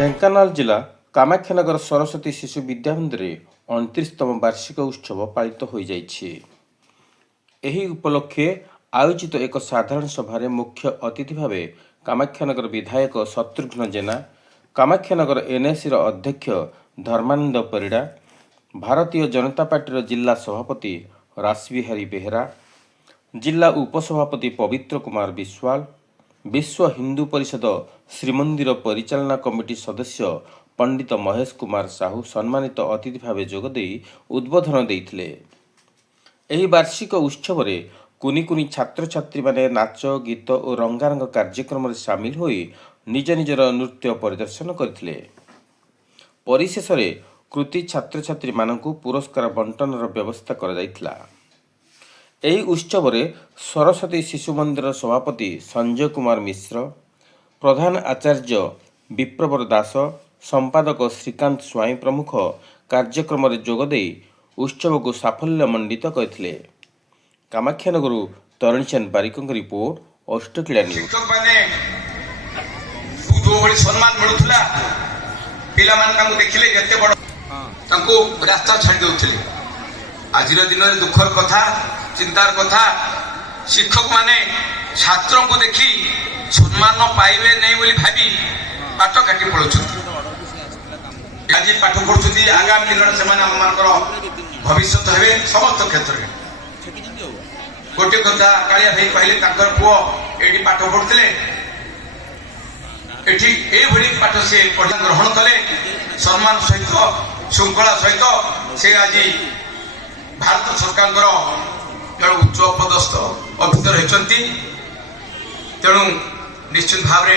ଢେଙ୍କାନାଳ ଜିଲ୍ଲା କାମାକ୍ଷାନଗର ସରସ୍ୱତୀ ଶିଶୁ ବିଦ୍ୟାମନ୍ଦିରରେ 29ତମ ବାର୍ଷିକ ଉତ୍ସବ ପାଳିତ ହୋଇଯାଇଛି। ଏହି ଉପଲକ୍ଷେ ଆୟୋଜିତ ଏକ ସାଧାରଣ ସଭାରେ ମୁଖ୍ୟ ଅତିଥି ଭାବେ କାମାକ୍ଷାନଗର ବିଧାୟକ ଶତ୍ରୁଘ୍ନ ଜେନା, କାମାକ୍ଷାନଗର ଏନ୍ଏସିର ଅଧ୍ୟକ୍ଷ ଧର୍ମାନନ୍ଦ ପରିଡ଼ା, ଭାରତୀୟ ଜନତା ପାର୍ଟିର ଜିଲ୍ଲା ସଭାପତି ରାସବିହାରୀ ବେହେରା, ଜିଲ୍ଲା ଉପସଭାପତି ପବିତ୍ର କୁମାର ବିଶ୍ୱାଳ, ବିଶ୍ୱ ହିନ୍ଦୁ ପରିଷଦ ଶ୍ରୀମନ୍ଦିର ପରିଚାଳନା କମିଟି ସଦସ୍ୟ ପଣ୍ଡିତ ମହେଶ କୁମାର ସାହୁ ସମ୍ମାନିତ ଅତିଥି ଭାବେ ଯୋଗଦେଇ ଉଦ୍ବୋଧନ ଦେଇଥିଲେ। ଏହି ବାର୍ଷିକ ଉତ୍ସବରେ କୁନି କୁନି ଛାତ୍ରଛାତ୍ରୀମାନେ ନାଚ, ଗୀତ ଓ ରଙ୍ଗାରଙ୍ଗ କାର୍ଯ୍ୟକ୍ରମରେ ସାମିଲ ହୋଇ ନିଜ ନିଜର ନୃତ୍ୟ ପରିଦର୍ଶନ କରିଥିଲେ। ପରିଶେଷରେ କୃତି ଛାତ୍ରଛାତ୍ରୀମାନଙ୍କୁ ପୁରସ୍କାର ବଣ୍ଟନର ବ୍ୟବସ୍ଥା କରାଯାଇଥିଲା। ଏହି ଉତ୍ସବରେ ସରସ୍ୱତୀ ଶିଶୁ ମନ୍ଦିର ସଭାପତି ସଞ୍ଜୟ କୁମାର ମିଶ୍ର, ପ୍ରଧାନ ଆଚାର୍ଯ୍ୟ ବିପ୍ରବର ଦାସ, ସମ୍ପାଦକ ଶ୍ରୀକାନ୍ତ ସ୍ୱାଇଁ ପ୍ରମୁଖ କାର୍ଯ୍ୟକ୍ରମରେ ଯୋଗଦେଇ ଉତ୍ସବକୁ ସାଫଲ୍ୟମଣ୍ଡିତ କରିଥିଲେ। କାମାକ୍ଷାନଗରରୁ ତରୁଣୀଚନ୍ଦ ବାରିକଙ୍କ ରିପୋର୍ଟ, ଅଷ୍ଟକ୍ରୀଡ଼ା ନ୍ୟୁଜ୍। ସମ୍ମାନ ମିଳୁଥିଲା, ପିଲାମାନେ ତାଙ୍କୁ ଦେଖିଲେ ଯେତେ ବଡ଼ ତାଙ୍କୁ ରାସ୍ତା ଛାଡ଼ି ଦେଉଥିଲେ। ଆଜିର ଦିନରେ ଦୁଃଖର କଥା, ଚିନ୍ତାର କଥା, ଶିକ୍ଷକ ମାନେ ଛାତ୍ରଙ୍କୁ ଦେଖି ସମ୍ମାନ ପାଇବେ ନାହିଁ ବୋଲି ଭାବି ପାଠ କାଟି ପଳାଉଛନ୍ତି। ଆଜି ପାଠ ପଢୁଛନ୍ତି, ଆଗାମୀ ଦିନରେ ସେମାନେ ଆମମାନଙ୍କର ଭବିଷ୍ୟତ ହେବେ ସମସ୍ତ କ୍ଷେତ୍ରରେ। ଗୋଟିଏ କଥା କାଳିଆ ଭାଇ କହିଲେ, ତାଙ୍କର ପୁଅ ଏଇଠି ପାଠ ପଢୁଥିଲେ, ଏଠି ଏଇଭଳି ପାଠ ସେ ପଢା ଗ୍ରହଣ କଲେ, ସମ୍ମାନ ସହିତ ଶୃଙ୍ଖଳା ସହିତ ସେ ଆଜି ଭାରତ ସରକାରଙ୍କର ଜଣେ ଉଚ୍ଚ ପଦସ୍ଥ ଅଫିସର ହୋଇଛନ୍ତି। ତେଣୁ ନିଶ୍ଚିତ ଭାବରେ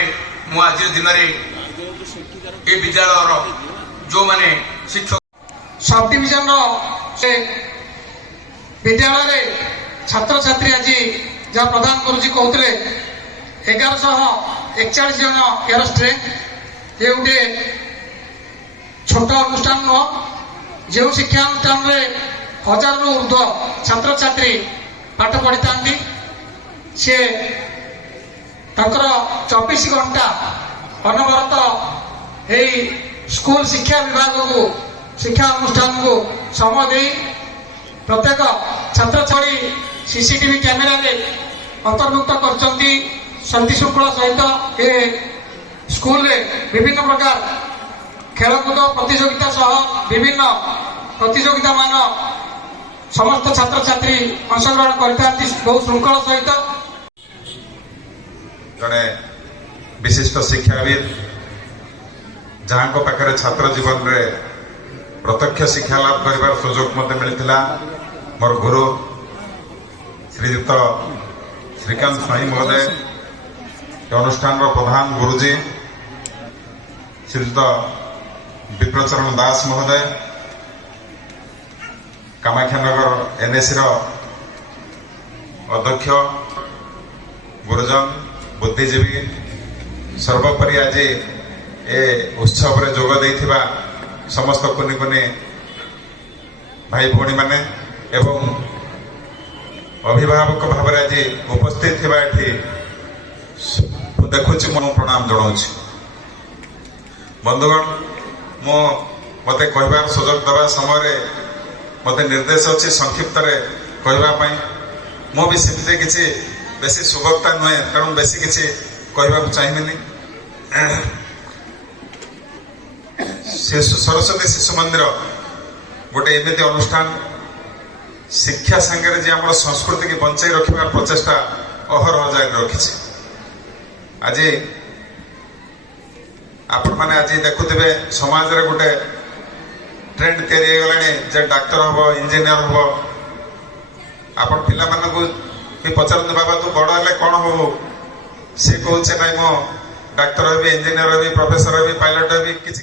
ମୁଁ ଆଜିର ଦିନରେ ଏ ବିଦ୍ୟାଳୟର ଯେଉଁମାନେ ଶିକ୍ଷକ ସବ୍ ଡିଭିଜନର ସେ ବିଦ୍ୟାଳୟରେ ଛାତ୍ରଛାତ୍ରୀ ଆଜି ଯାହା ପ୍ରଦାନ କରୁଛି କହୁଥିଲେ 1141 ଜଣ ଏହାର ଷ୍ଟ୍ରେଙ୍ଥ। ଏ ଗୋଟେ ଛୋଟ ଅନୁଷ୍ଠାନ ନୁହଁ। ଯେଉଁ ଶିକ୍ଷାନୁଷ୍ଠାନରେ 1000ରୁ ଉର୍ଦ୍ଧ୍ୱ ଛାତ୍ରଛାତ୍ରୀ ପାଠ ପଢ଼ିଥାନ୍ତି, ସେ ତାଙ୍କର 24 ଘଣ୍ଟା ଅନବରତ ଏହି ସ୍କୁଲ ଶିକ୍ଷା ବିଭାଗକୁ, ଶିକ୍ଷା ଅନୁଷ୍ଠାନକୁ ସମୟ ଦେଇ ପ୍ରତ୍ୟେକ ଛାତ୍ରଛାତ୍ରୀ ସିସିଟିଭି କ୍ୟାମେରାରେ ଅନ୍ତର୍ଭୁକ୍ତ କରିଛନ୍ତି। ଶାନ୍ତି ଶୃଙ୍ଖଳା ସହିତ ଏ ସ୍କୁଲରେ ବିଭିନ୍ନ ପ୍ରକାର ଖେଳକୁଦ ପ୍ରତିଯୋଗିତା ସହ ବିଭିନ୍ନ ପ୍ରତିଯୋଗିତା ମାନ ସମସ୍ତ ଛାତ୍ରଛାତ୍ରୀ ଅଂଶଗ୍ରହଣ କରିଥାନ୍ତି ବହୁ ଶୃଙ୍ଖଳ ସହିତ। ଜଣେ ବିଶିଷ୍ଟ ଶିକ୍ଷାବିତ୍ ଯାହାଙ୍କ ପାଖରେ ଛାତ୍ର ଜୀବନରେ ପ୍ରତ୍ୟକ୍ଷ ଶିକ୍ଷା ଲାଭ କରିବାର ସୁଯୋଗ ମୋତେ ମିଳିଥିଲା, ମୋର ଗୁରୁ ଶ୍ରୀଯୁକ୍ତ ଶ୍ରୀକାନ୍ତ ସ୍ୱାଇଁ ମହୋଦୟ, ଏ ଅନୁଷ୍ଠାନର ପ୍ରଧାନ ଗୁରୁଜୀ ଶ୍ରୀଯୁକ୍ତ ବିପ୍ରଚରଣ ଦାସ ମହୋଦୟ, କାମାକ୍ଷାନଗର ଏନ୍ଏସିର ଅଧ୍ୟକ୍ଷ, ଗୁରୁଜନ, ବୁଦ୍ଧିଜୀବୀ, ସର୍ବୋପରି ଆଜି ଏ ଉତ୍ସବରେ ଯୋଗ ଦେଇଥିବା ସମସ୍ତ କୁନି କୁନି ଭାଇ ଭଉଣୀମାନେ ଏବଂ ଅଭିଭାବକ ଭାବରେ ଆଜି ଉପସ୍ଥିତ ଥିବା ଏଠି ମୁଁ ଦେଖୁଛି, ମୁଁ ପ୍ରଣାମ ଜଣାଉଛି। ବନ୍ଧୁଗଣ, ମୋତେ କହିବାର ସୁଯୋଗ ଦେବା ସମୟରେ ମୋତେ ନିର୍ଦ୍ଦେଶ ଅଛି ସଂକ୍ଷିପ୍ତରେ କହିବା ପାଇଁ। ମୁଁ ବି ସେମିତି କିଛି ବେଶୀ ସୁବକ୍ତା ନୁହେଁ, ତେଣୁ ବେଶୀ କିଛି କହିବାକୁ ଚାହିଁବିନି। ସରସ୍ୱତୀ ଶିଶୁ ମନ୍ଦିର ଗୋଟେ ଏମିତି ଅନୁଷ୍ଠାନ, ଶିକ୍ଷା ସାଙ୍ଗରେ ଯେ ଆମର ସଂସ୍କୃତିକୁ ବଞ୍ଚାଇ ରଖିବାର ପ୍ରଚେଷ୍ଟା ଅହରହ ଜାରି ରଖିଛି। ଆଜି ଆପଣମାନେ ଆଜି ଦେଖୁଥିବେ ସମାଜରେ ଗୋଟେ ଟ୍ରେଣ୍ଡ ତିଆରି ହେଇଗଲାଣି ଯେ ଡାକ୍ତର ହବ, ଇଞ୍ଜିନିୟର ହବ। ଆପଣ ପିଲାମାନଙ୍କୁ ବି ପଚାରନ୍ତୁ, ବାବା ତୁ ବଡ଼ ହେଲେ କ'ଣ ହବୁ? ସେ କହୁଛେ ନାଇଁ ମୁଁ ଡାକ୍ତର ହେବି, ଇଞ୍ଜିନିୟର ହେବି, ପ୍ରଫେସର ହେବି, ପାଇଲଟ ହେବି, କିଛି